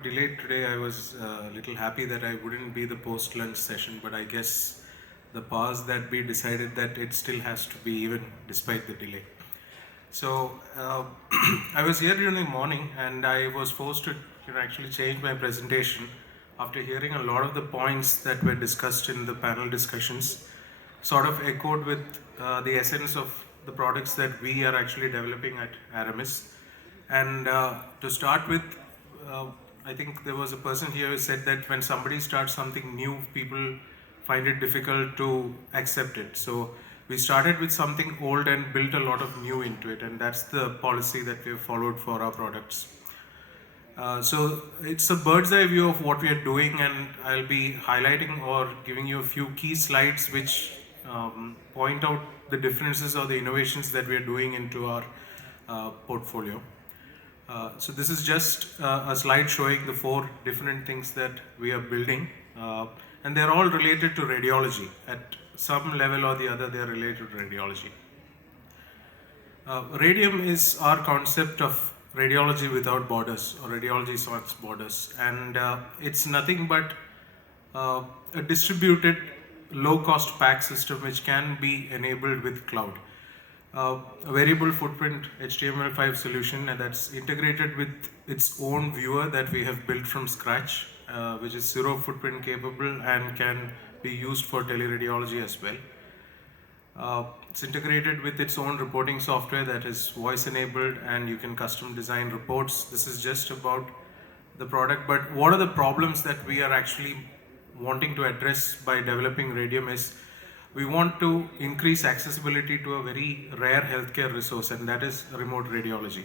Delayed today. I was a little happy that I wouldn't be the post-lunch session, but I guess the powers that be decided that it still has to be even despite the delay. So I was here during the morning and I was forced to actually change my presentation after hearing a lot of the points that were discussed in the panel discussions sort of echoed with the essence of the products that we are actually developing at ARAMIS. And to start with, uh, I think there was a person here who said that when somebody starts something new, people find it difficult to accept it. So we started with something old and built a lot of new into it, and that's the policy that we have followed for our products. So it's a bird's eye view of what we are doing, and I'll be highlighting or giving you a few key slides which point out the differences or the innovations that we are doing into our portfolio. So this is just a slide showing the four different things that we are building, and they're all related to radiology. At some level or the other, they are related to radiology. Radium is our concept of radiology without borders, or radiology sans borders, and it's nothing but a distributed low-cost pack system which can be enabled with cloud. A variable footprint HTML5 solution, and that's integrated with its own viewer that we have built from scratch, which is zero footprint capable and can be used for teleradiology as well. It's integrated with its own reporting software that is voice enabled, and you can custom design reports. This is just about the product, but what are the problems that we are actually wanting to address by developing Radium is we want to increase accessibility to a very rare healthcare resource, and that is remote radiology.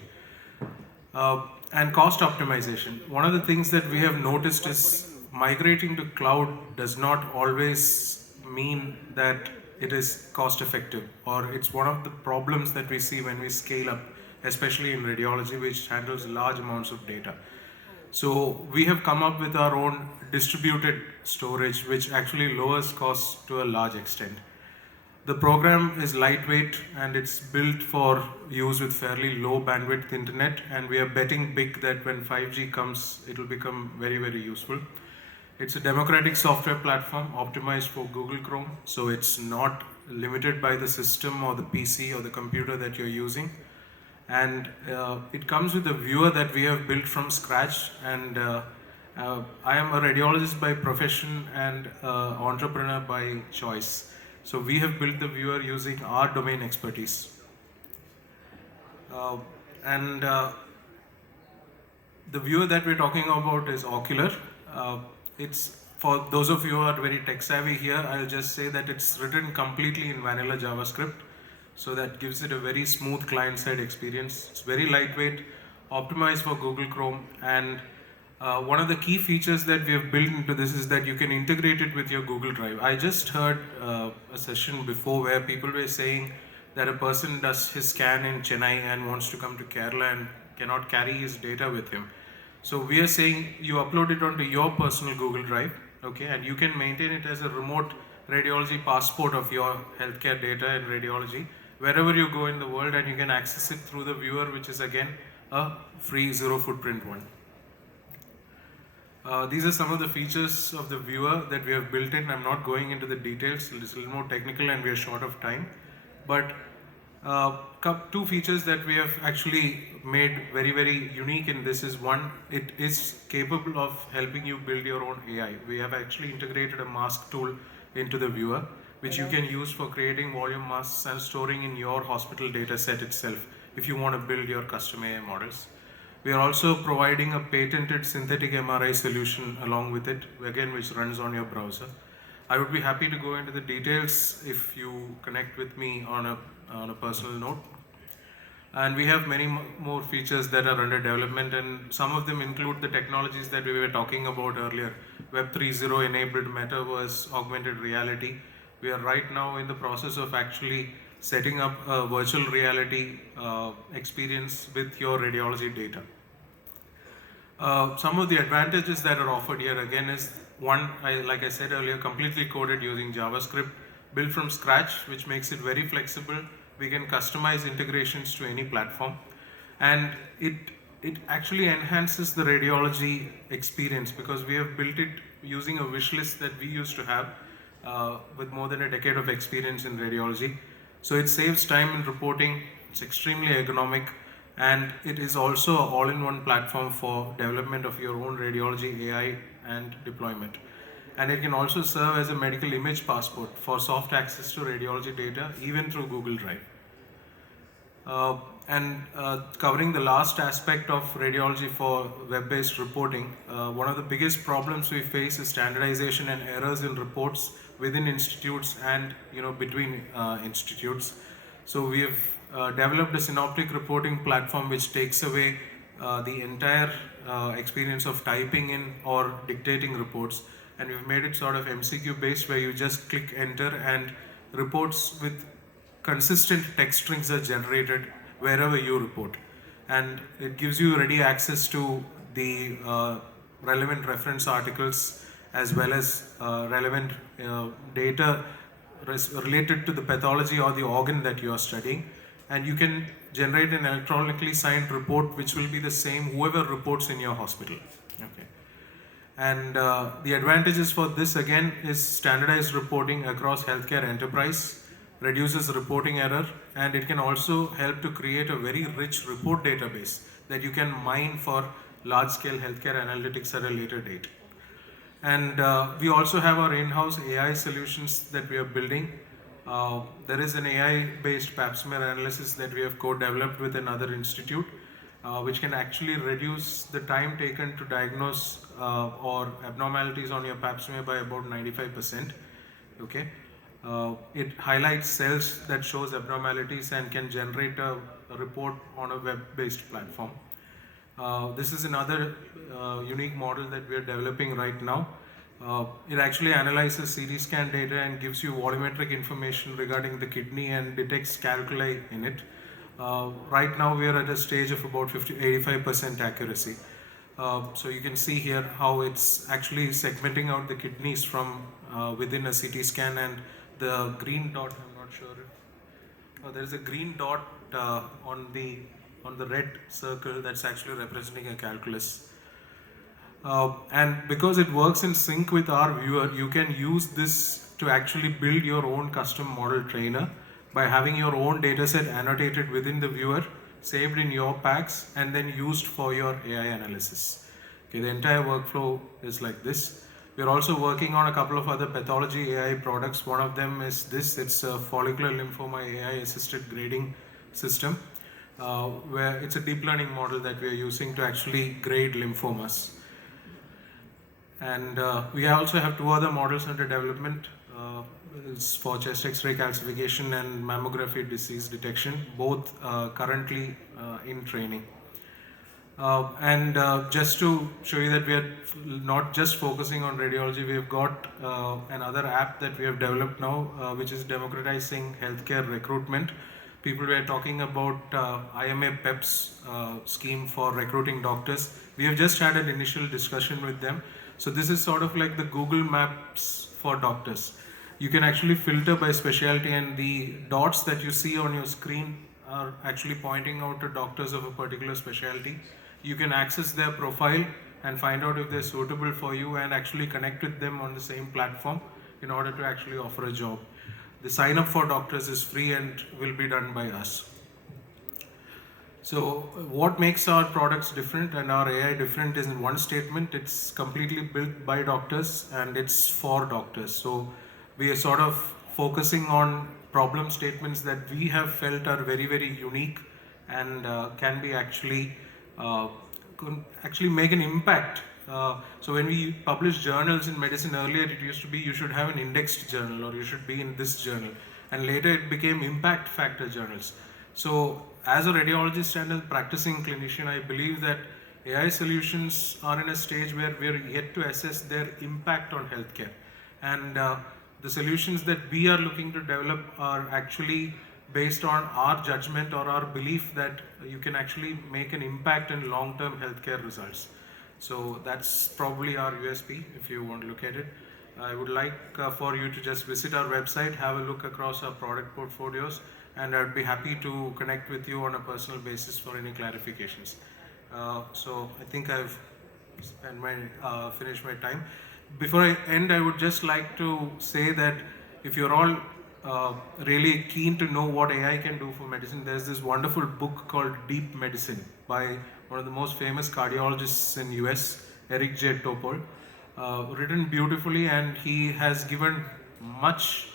And cost optimization. One of the things that we have noticed is migrating to cloud does not always mean that it is cost effective, or it's one of the problems that we see when we scale up, especially in radiology, which handles large amounts of data. So we have come up with our own distributed storage, which actually lowers costs to a large extent. The program is lightweight and it's built for use with fairly low bandwidth internet, and we are betting big that when 5G comes, it will become very, very useful. It's a democratic software platform optimized for Google Chrome, so it's not limited by the system or the PC or the computer that you're using. And it comes with a viewer that we have built from scratch, and I am a radiologist by profession and entrepreneur by choice. So we have built the viewer using our domain expertise. And the viewer that we're talking about is Ocular. It's for those of you who are very tech savvy here, I'll just say that it's written completely in vanilla JavaScript. So that gives it a very smooth client-side experience. It's very lightweight, optimized for Google Chrome, and one of the key features that we have built into this is that you can integrate it with your Google Drive. I just heard a session before where people were saying that a person does his scan in Chennai and wants to come to Kerala and cannot carry his data with him. So we are saying you upload it onto your personal Google Drive, okay, and you can maintain it as a remote radiology passport of your healthcare data in radiology wherever you go in the world, and you can access it through the viewer, which is again a free zero footprint one. These are some of the features of the viewer that we have built in. I'm not going into the details, it's a little more technical and we are short of time. But two features that we have actually made very, very unique in this is one, it is capable of helping you build your own AI. We have actually integrated a mask tool into the viewer, which you can use for creating volume masks and storing in your hospital data set itself if you want to build your custom AI models. We are also providing a patented synthetic MRI solution along with it, again, which runs on your browser. I would be happy to go into the details if you connect with me on a personal note. And we have many more features that are under development, and some of them include the technologies that we were talking about earlier. Web 3.0 enabled metaverse, augmented reality. We are right now in the process of actually setting up a virtual reality experience with your radiology data. Some of the advantages that are offered here again is one, like I said earlier, completely coded using JavaScript, built from scratch, which makes it very flexible. We can customize integrations to any platform, and it it actually enhances the radiology experience because we have built it using a wish list that we used to have with more than a decade of experience in radiology. So it saves time in reporting, it's extremely ergonomic, and it is also an all-in-one platform for development of your own radiology AI and deployment. And it can also serve as a medical image passport for soft access to radiology data, even through Google Drive. And covering the last aspect of radiology for web-based reporting, one of the biggest problems we face is standardization and errors in reports within institutes and between institutes. So we have developed a synoptic reporting platform which takes away the entire experience of typing in or dictating reports, and we've made it sort of MCQ based where you just click enter and reports with consistent text strings are generated wherever you report, and it gives you ready access to the relevant reference articles as well as relevant data related to the pathology or the organ that you are studying, and you can generate an electronically signed report which will be the same whoever reports in your hospital. Okay. And the advantages for this again is standardized reporting across healthcare enterprise, reduces reporting error, and it can also help to create a very rich report database that you can mine for large scale healthcare analytics at a later date. And we also have our in-house AI solutions that we are building. There is an AI-based pap smear analysis that we have co-developed with another institute, which can actually reduce the time taken to diagnose or abnormalities on your pap smear by about 95%. Okay. It highlights cells that shows abnormalities and can generate a report on a web-based platform. This is another unique model that we are developing right now. It actually analyzes CT scan data and gives you volumetric information regarding the kidney and detects calculi in it. Right now we are at a stage of about 85% accuracy. So you can see here how it's actually segmenting out the kidneys from within a CT scan, and the green dot, I'm not sure if there's a green dot on the red circle that's actually representing a calculus. And because it works in sync with our viewer, you can use this to actually build your own custom model trainer by having your own dataset annotated within the viewer, saved in your packs, and then used for your AI analysis. Okay, the entire workflow is like this. We're also working on a couple of other pathology AI products. One of them is this. It's a follicular lymphoma AI assisted grading system, where it's a deep learning model that we are using to actually grade lymphomas. And we also have two other models under development. It's for chest X-ray calcification and mammography disease detection, both currently in training. Just to show you that we are not just focusing on radiology, we have got another app that we have developed now, which is democratizing healthcare recruitment. People were talking about IMA PEPS scheme for recruiting doctors. We have just had an initial discussion with them. So this is sort of like the Google Maps for doctors. You can actually filter by specialty, and the dots that you see on your screen are actually pointing out to doctors of a particular specialty. You can access their profile and find out if they're suitable for you and actually connect with them on the same platform in order to actually offer a job. The sign up for doctors is free and will be done by us. So what makes our products different and our AI different is in one statement: it's completely built by doctors and it's for doctors. So we are sort of focusing on problem statements that we have felt are very, very unique and can be actually make an impact. So when we publish journals in medicine, earlier it used to be you should have an indexed journal or you should be in this journal, and later it became impact factor journals. So as a radiologist and a practicing clinician, I believe that AI solutions are in a stage where we are yet to assess their impact on healthcare, and the solutions that we are looking to develop are actually based on our judgment or our belief that you can actually make an impact in long-term healthcare results. So that's probably our USP if you want to look at it. I would like for you to just visit our website, have a look across our product portfolios, and I'd be happy to connect with you on a personal basis for any clarifications. So I think I've spent finished my time. Before I end, I would just like to say that if you're all really keen to know what AI can do for medicine, there's this wonderful book called Deep Medicine by one of the most famous cardiologists in US, Eric J. Topol, written beautifully, and he has given much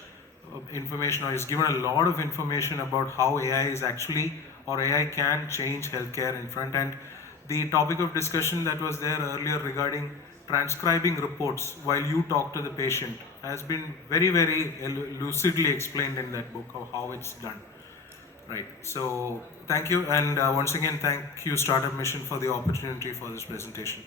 information, or he's given a lot of information about how AI is actually, or AI can change healthcare in front. And the topic of discussion that was there earlier regarding transcribing reports while you talk to the patient has been very, very lucidly explained in that book of how it's done. Right. So thank you, and once again, thank you, Startup Mission, for the opportunity for this presentation.